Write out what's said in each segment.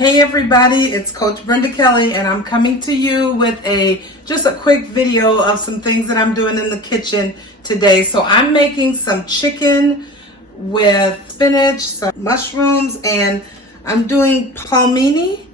Hey everybody, it's Coach Brenda Kelly and I'm coming to you with just a quick video of some things that I'm doing in the kitchen today. So I'm making some chicken with spinach, some mushrooms, and I'm doing palmini,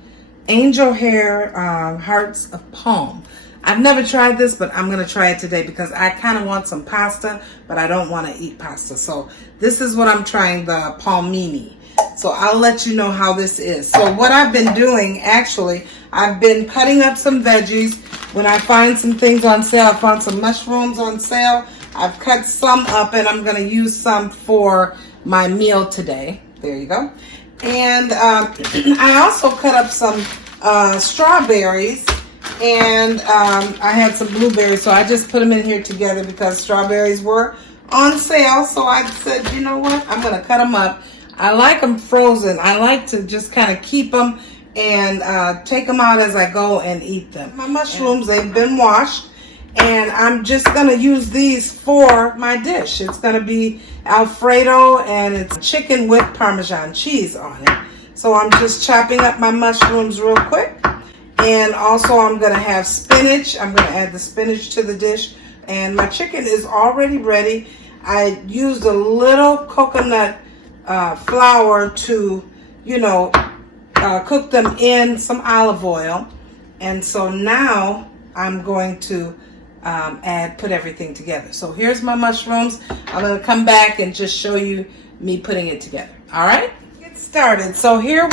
angel hair hearts of palm. I've never tried this, but I'm going to try it today because I kind of want some pasta, but I don't want to eat pasta. So this is what I'm trying, the palmini. So I'll let you know how this is. So what I've been doing, actually, I've been cutting up some veggies. When I find some things on sale, I found some mushrooms on sale. I've cut some up and I'm going to use some for my meal today. There you go. And I also cut up some strawberries. And I had some blueberries, so I just put them in here together because strawberries were on sale. So I said, you know what, I'm going to cut them up. I like them frozen. I like to just kind of keep them and take them out as I go and eat them. My mushrooms, they've been washed, and I'm just going to use these for my dish. It's going to be Alfredo, and it's chicken with Parmesan cheese on it. So I'm just chopping up my mushrooms real quick. And also I'm going to have spinach. I'm going to add the spinach to the dish. And my chicken is already ready. I used a little coconut flour to, cook them in some olive oil. And so now I'm going to put everything together. So here's my mushrooms. I'm going to come back and just show you me putting it together. All right, get started. So here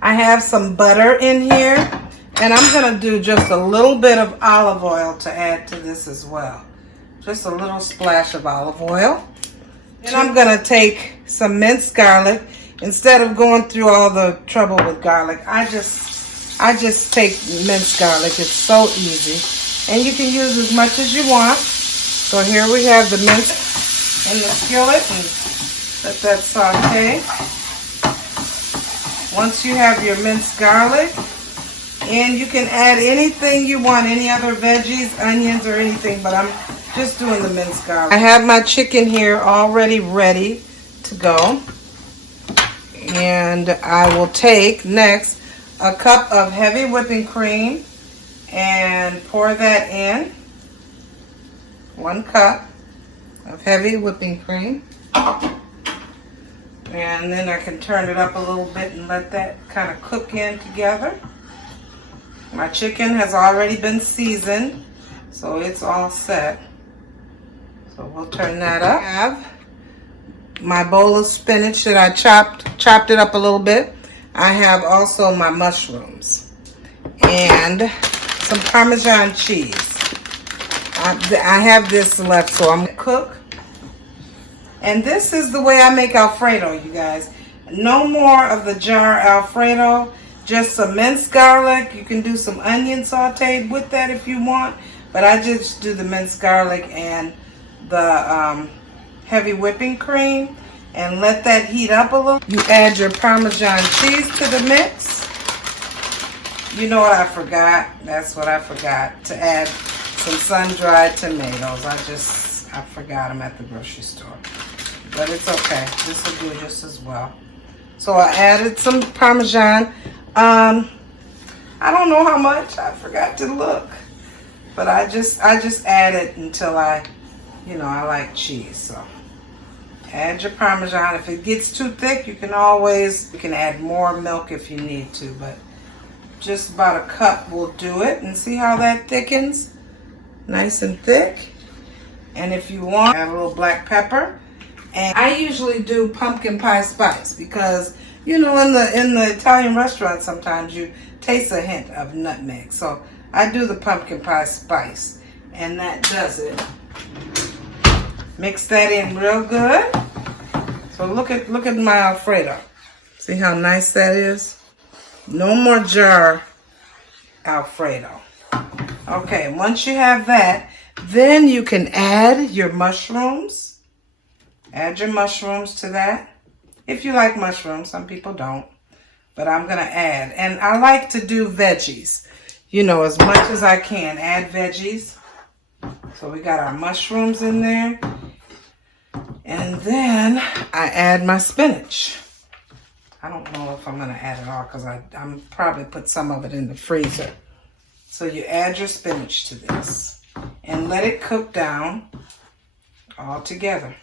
I have some butter in here, and I'm going to do just a little bit of olive oil to add to this as well. Just a little splash of olive oil. And I'm going to take some minced garlic. Instead of going through all the trouble with garlic, I just take minced garlic. It's so easy. And you can use as much as you want. So here we have the mince in the skillet, and let that saute. Once you have your minced garlic, and you can add anything you want, any other veggies, onions, or anything, but I'm just doing the minced garlic. I have my chicken here already ready to go. And I will take next a cup of heavy whipping cream and pour that in. 1 cup of heavy whipping cream. And then I can turn it up a little bit and let that kind of cook in together. My chicken has already been seasoned, so it's all set. So we'll turn that up. I have my bowl of spinach that I chopped it up a little bit. I have also my mushrooms and some Parmesan cheese. I have this left, so I'm going to cook. And this is the way I make Alfredo, you guys. No more of the jar Alfredo, just some minced garlic. You can do some onion sauteed with that if you want, but I just do the minced garlic and the heavy whipping cream and let that heat up a little. You add your Parmesan cheese to the mix. You know what I forgot? That's what I forgot, to add some sun-dried tomatoes. I forgot them at the grocery store. But it's okay. This will do just as well. So I added some Parmesan. I don't know how much. I forgot to look. But I just add it until I like cheese. So add your Parmesan. If it gets too thick, you can add more milk if you need to. But just about a cup will do it. And see how that thickens? Nice and thick. And if you want, add a little black pepper. And I usually do pumpkin pie spice because, in the Italian restaurant sometimes you taste a hint of nutmeg. So I do the pumpkin pie spice, and that does it. Mix that in real good. So look at my Alfredo. See how nice that is? No more jar Alfredo. Okay, once you have that, then you can add your mushrooms. Add your mushrooms to that. If you like mushrooms, some people don't. But I'm going to add. And I like to do veggies. As much as I can. Add veggies. So we got our mushrooms in there. And then I add my spinach. I don't know if I'm going to add it all because I'm probably put some of it in the freezer. So you add your spinach to this and let it cook down all together.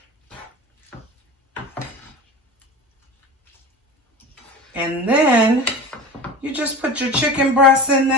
And then you just put your chicken breasts in there.